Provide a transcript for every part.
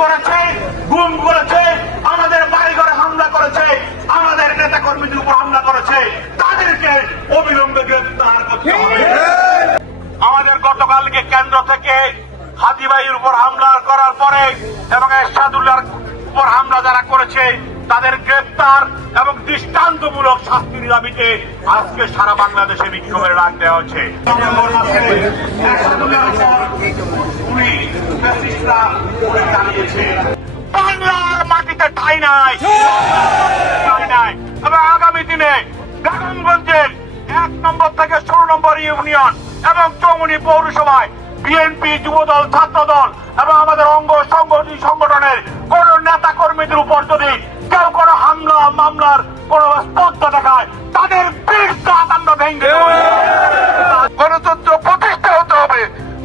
করেছে, গুম করেছে, আমাদের বাড়িঘরে হামলা করেছে, আমাদের নেতা কর্মীদের উপর হামলা করেছে, তাদেরকে অবিলম্বে গ্রেফতার করতে হবে। আমাদের গতকালকে কেন্দ্র থেকে হাজীবাইয়ের উপর হামলা করার পরে এবং এরশাদুল্লাহর উপর হামলা যারা করেছে তাদের গ্রেফতার এবং দৃষ্টান্তমূলক শাস্তির দাবিতে আজকে সারা বাংলাদেশে বিক্ষোভের ডাক দেওয়া হচ্ছে। বাংলার মাটিতে ঠাঁই নাই এবং আগামী দিনে বেগমগঞ্জের 1 নম্বর থেকে 16 নম্বর ইউনিয়ন এবং চৌমুহনী পৌরসভায় বিএনপি, যুবদল, ছাত্রদল এবং আমাদের অঙ্গ সংগঠনের কোন নেতা কর্মীদের উপর যদি কেউ কোন হামলা মামলার কোন স্পর্ধা দেখায় তাদের বিশ্বাস আমরা ভেঙে দেব। গণতন্ত্র প্রতিষ্ঠা হতে হবে,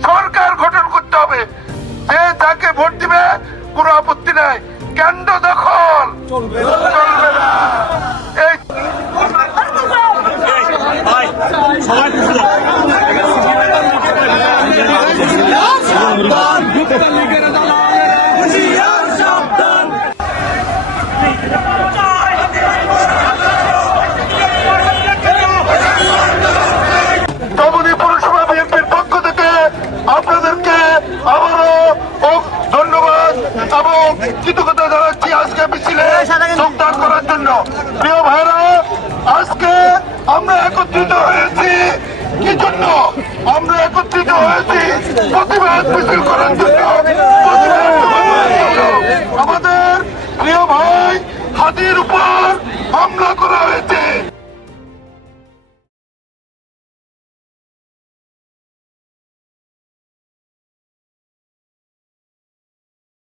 সরকার গঠন করতে হবে, যে যাকে ভোট দিবে কোনো আপত্তি নাই, কেন্দ্র দখল চলবে না। এই চৌমুহনী পৌরসভা বিএনপির পক্ষ থেকে আপনাদেরকে আবারও ধন্যবাদ এবং কৃতজ্ঞতা জানাচ্ছি আজকে মিছিলে যোগদান করার জন্য। প্রিয় ভাইরা, আজকে আমরা একত্রিত হয়েছি কি জন্য? আমরা একত্রিত হয়েছি প্রতিবাদ মিছিল করার জন্য।